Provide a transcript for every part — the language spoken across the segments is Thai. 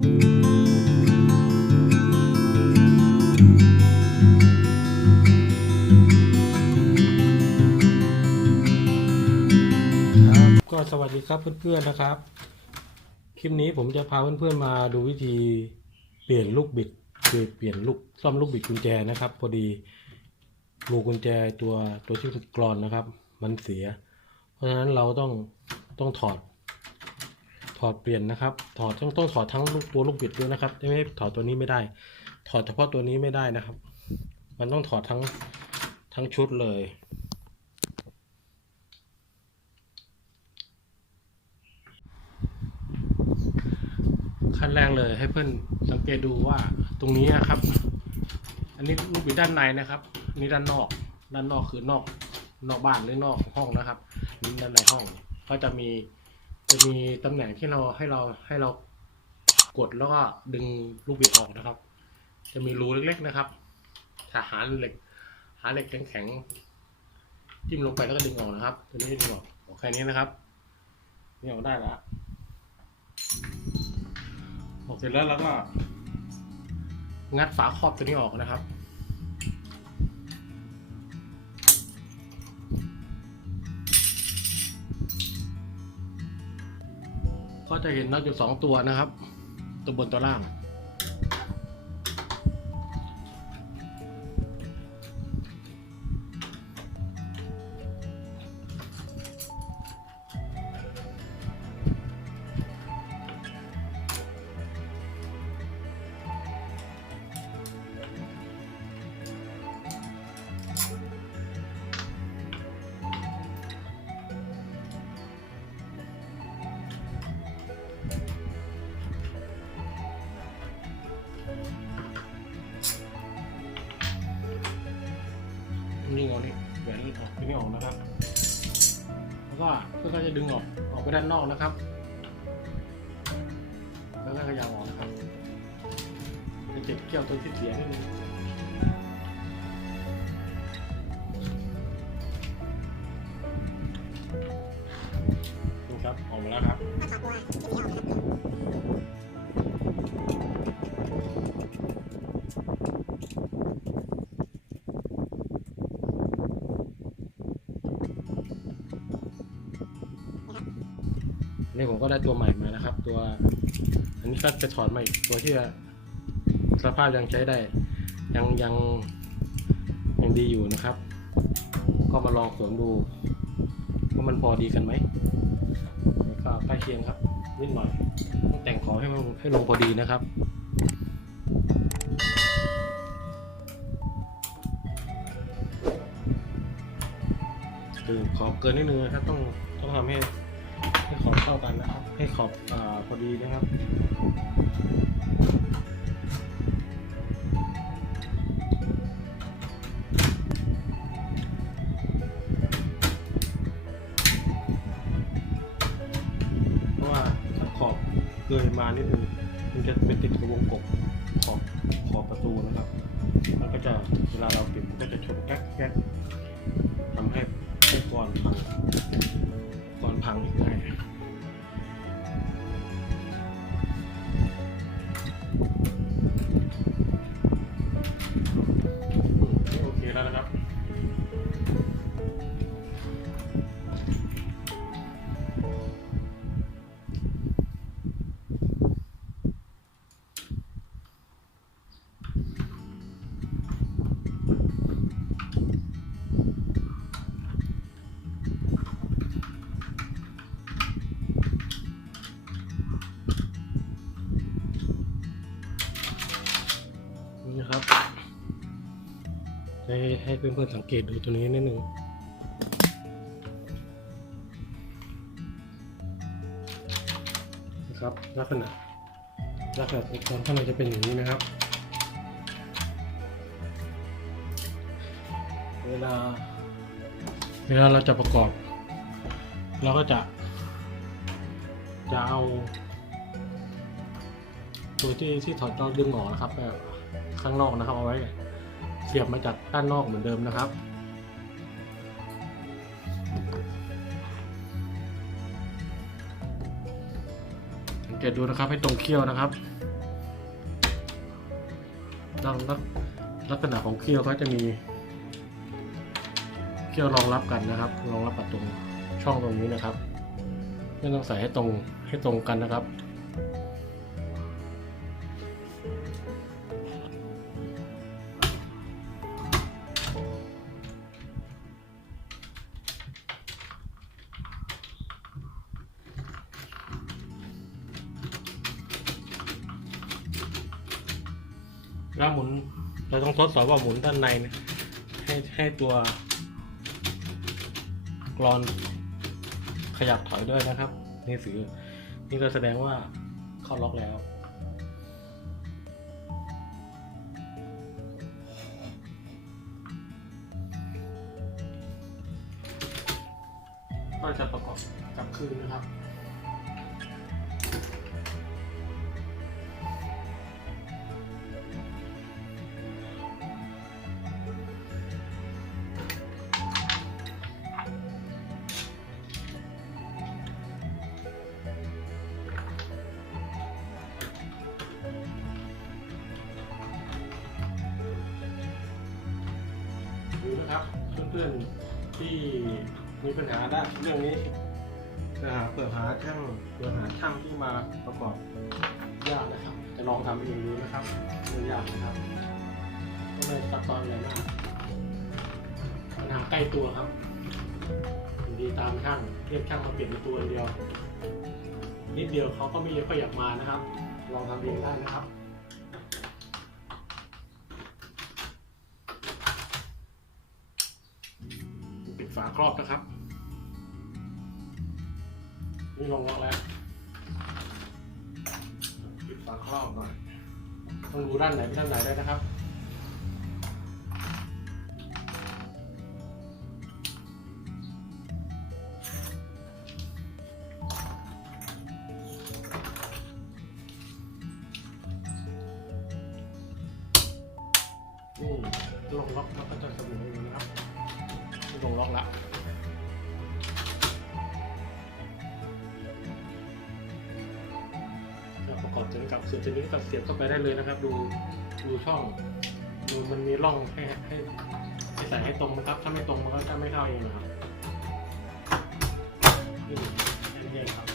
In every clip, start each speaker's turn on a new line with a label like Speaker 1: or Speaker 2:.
Speaker 1: ก็สวัสดีครับเพื่อนๆนะครับ คลิปนี้ผมจะพาเพื่อนๆมาดูวิธีเปลี่ยนลูกบิดคือเปลี่ยนลูกซ่อมลูกบิดกุญแจนะครับ พอดีรูกุญแจตัวตัวที่กรอนนะครับ มันเสีย เพราะฉะนั้นเราต้องต้องถอด ถอดเปลี่ยนนะครับ ถอดต้องต้องถอดทั้งลูกตัวลูกบิดด้วยนะครับ ไม่ถอดตัวนี้ไม่ได้ ถอดเฉพาะตัวนี้ไม่ได้นะครับ มันต้องถอดทั้งทั้งชุดเลยขั้นแรกเลยให้เพื่อนสังเกตดูว่าตรงนี้นะครับ อันนี้ลูกบิดด้านในนะครับนนี่ด้านนอก ด้านนอกคือนอกนอกบ้านหรือนอกห้องนะครับนี่ด้านในห้องก็จะมี จะมีตำแหน่งที่เราให้เราให้เรากดแล้วก็ดึงลูกบิดออกนะครับ จะมีรูเล็กๆนะครับถ้าหาเหล็ก หาเหล็กแข็งๆจิ้มลงไปแล้วก็ดึงออกนะครับ ตัวนี้ดึงออกออกแค่นี้นะครับนี่ออกได้แล้วออกเสร็จแล้วเราก็งัดฝาครอบตัวนี้ออกนะครับ ก็จะเห็นน็อตอยู่สองตัวนะครับ ตัวบนตัวล่าง นี่งอนี่แหวนออกตัวนี้ออกนะครับ แล้วก็เพื่อก็จะดึงออกออกไปด้านนอกนะครับ แล้วก็ขยาวออกนะครับจะเจ็บเกี่ยวตัวที่เสียนิดนึงนี่ครับออกมาแล้วครับ นี่ผมก็ได้ตัวใหม่มานะครับ ตัว อันนี้ก็จะถอดมาอีกตัวที่สภาพยังใช้ได้ ยังยังยังดีอยู่นะครับ ก็มาลองสวมดูว่ามันพอดีกันไหมแล้วก็ใกล้เคียงครับนิดหน่อยต้องแต่งขอให้มันให้ลงพอดีนะครับคือขอบเกินนิดนึงนะครับต้องต้องทำให้ ให้ขอบเข้ากันนะครับ ให้ขอบอพอดีนะครับเพราะว่าถ้าขอบเกินมานิดนึงมันจะเป็นติดกับวงกบขอบขอบประตูนะครับ มันก็จะเวลาเราปิดมันก็จะชนแก๊กแก๊กทำให้ให้อนพังกรอนพังอีกง่า ให้ให้เพื่อนๆสังเกตดูตัวนี้นิดนึงนะครับลักษณะลักษณะอุปกรณ์ข้างในจะเป็นอย่างนี้นะครับ เวลา เวลาเราจะประกอบ เราก็จะจะเอา ตัวที่ที่ถอดเราดึงออกนะครับข้างนอกนะครับเอาไว้ เสียบมาจากด้านนอกเหมือนเดิมนะครับ สังเกตดูนะครับให้ตรงเขี้ยวนะครับลักลักลักษณะของเขี้ยวเขาจะมีเขี้ยวรองรับกันนะครับ รองรับกับตรงช่องตรงนี้นะครับ ไม่ต้องใส่ให้ตรงให้ตรงกันนะครับ แล้วหมุน เราต้องทดสอบว่าหมุนด้านในนี่ยให้ให้ตัวกรอนขยับถอยด้วยนะครับนี่สือ นี่ก็แสดงว่าเข้าล็อกแล้วก็จะประกอบกับคืนนะครับ นะครับ เพื่อนๆที่มีปัญหาด้านเรื่องนี้นะฮะเปิดหาช่างเปิดหาช่างที่มาประกอบยากนะครับ จะลองทำเองดูนะครับไม่ยากนะครับก็ไม่ซับซ้อนอะไรมากปัญหาใกล้ตัวครับดีตามช่างเรียกช่างมาเปลี่ยนในตัวเดียว นิดเดียวเขาก็ไม่ค่อยอยากมานะครับ ลองทำเองได้นะครับ ฝาครอบนะครับ นี่ลงล็อกแล้วปิดฝาครอบหน่อยต้องดูด้านไหนไปด้านไหนได้นะครับ ลงล็อกแล้วเราประกอบตัวนี้กับเสียบตัวนี้กับเสียบเข้าไปได้เลยนะครับ ดูดูช่องดูมันมีร่องให้ให้ให้ใส่ให้ตรงนะครับ ถ้าไม่ตรงมันก็จะไม่เข้าเองนะครับนี่แค่นี้เองครับ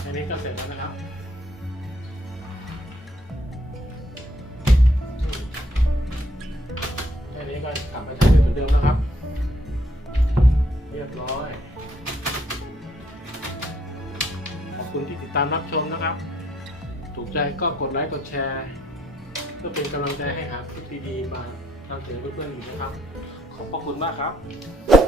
Speaker 1: แค่นี้ก็เสร็จแล้วนะครับแค่นี้ก็กลับมาใรียบร้อย ขอบคุณที่ติดตามรับชมนะครับ ถูกใจก็กดไลค์กดแชร์ เพื่อเป็นกำลังใจให้หาคลิปดีๆมานำเสนอเพื่อนๆอีกนะครับ ขอบพระคุณมากครับ